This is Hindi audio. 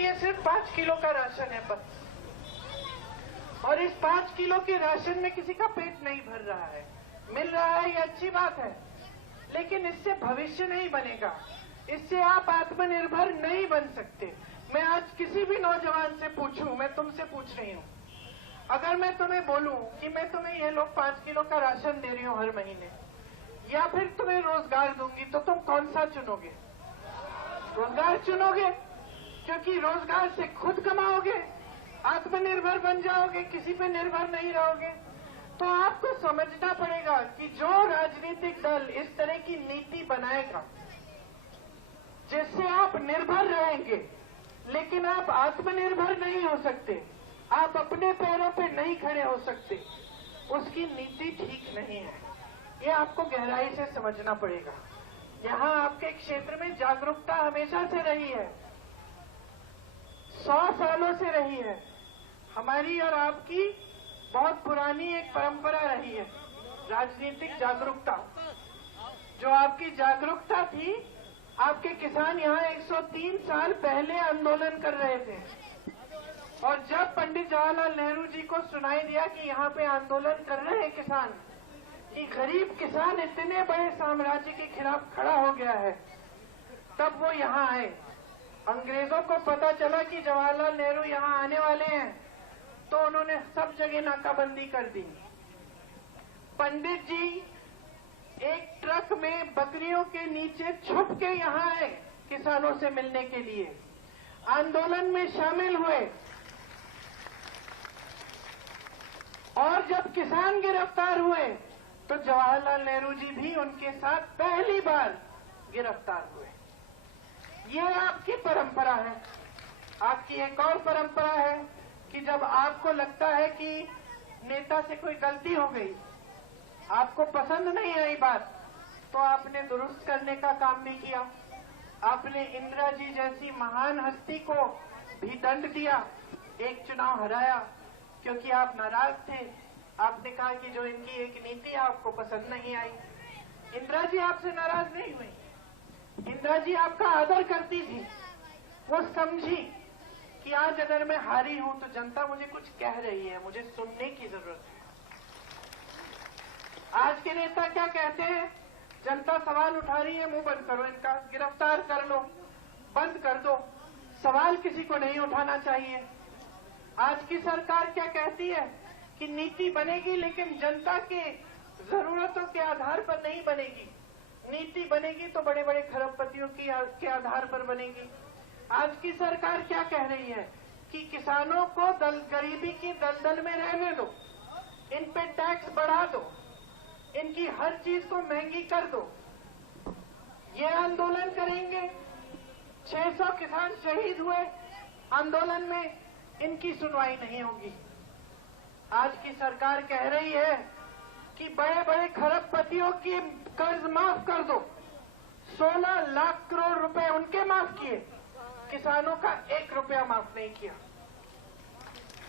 लिए सिर्फ 5 किलो का राशन है बस, और इस 5 किलो के राशन में किसी का पेट नहीं भर रहा है। मिल रहा है, ये अच्छी बात है, लेकिन इससे भविष्य नहीं बनेगा, इससे आप आत्मनिर्भर नहीं बन सकते। मैं आज किसी भी नौजवान से पूछूं, मैं तुमसे पूछ रही हूं, अगर मैं तुम्हें बोलूं कि मैं तुम्हें ये लोग 5 किलो का राशन दे रही हूं हर महीने, या फिर तुम्हें रोजगार दूंगी, तो तुम कौन सा चुनोगे? रोजगार चुनोगे, क्योंकि रोजगार से खुद कमाओगे, आत्मनिर्भर बन जाओगे, किसी पे निर्भर नहीं रहोगे। तो आपको समझना पड़ेगा कि जो राजनीतिक दल इस तरह की नीति बनाएगा जिससे आप निर्भर रहेंगे लेकिन आप आत्मनिर्भर नहीं हो सकते, आप अपने पैरों पे नहीं खड़े हो सकते, उसकी नीति ठीक नहीं है। ये आपको गहराई से समझना पड़ेगा। यहाँ आपके क्षेत्र में जागरूकता हमेशा से रही है, 100 सालों से रही है। हमारी और आपकी बहुत पुरानी एक परंपरा रही है राजनीतिक जागरूकता। जो आपकी जागरूकता थी, आपके किसान यहाँ 103 साल पहले आंदोलन कर रहे थे, और जब पंडित जवाहरलाल नेहरू जी को सुनाई दिया कि यहाँ पे आंदोलन कर रहे हैं किसान, कि गरीब किसान इतने बड़े साम्राज्य के खिलाफ खड़ा हो गया है, तब वो यहाँ आए। अंग्रेजों को पता चला कि जवाहरलाल नेहरू यहाँ आने वाले हैं, तो उन्होंने सब जगह नाकाबंदी कर दी। पंडित जी एक ट्रक में बकरियों के नीचे छुप के यहाँ आए किसानों से मिलने के लिए, आंदोलन में शामिल हुए, और जब किसान गिरफ्तार हुए तो जवाहरलाल नेहरू जी भी उनके साथ पहली बार गिरफ्तार हुए। ये आपकी परंपरा है। आपकी एक और परंपरा है कि जब आपको लगता है कि नेता से कोई गलती हो गई, आपको पसंद नहीं आई बात, तो आपने दुरुस्त करने का काम नहीं किया। आपने इंदिरा जी जैसी महान हस्ती को भी दंड दिया, एक चुनाव हराया क्योंकि आप नाराज थे। आपने कहा कि जो इनकी एक नीति आपको पसंद नहीं आई। इंदिरा जी आपसे नाराज नहीं हुई, इंदिरा जी आपका आदर करती थी। वो समझी कि आज अगर मैं हारी हूं तो जनता मुझे कुछ कह रही है, मुझे सुनने की जरूरत है। आज के नेता क्या कहते हैं? जनता सवाल उठा रही है, मुंह बंद करो, इनका गिरफ्तार कर लो, बंद कर दो, सवाल किसी को नहीं उठाना चाहिए। आज की सरकार क्या कहती है कि नीति बनेगी लेकिन जनता के जरूरतों के आधार पर नहीं बनेगी, नीति बनेगी तो बड़े बड़े खरबपतियों के आधार पर बनेगी। आज की सरकार क्या कह रही है कि किसानों को गरीबी की दलदल में रहने दो, इन पे टैक्स बढ़ा दो, इनकी हर चीज को महंगी कर दो। ये आंदोलन करेंगे, 600 किसान शहीद हुए आंदोलन में, इनकी सुनवाई नहीं होगी। आज की सरकार कह रही है कि बड़े बड़े खरबपतियों की कर्ज माफ कर दो, 16 लाख करोड़ रुपए उनके माफ किए, किसानों का 1 रुपया माफ नहीं किया।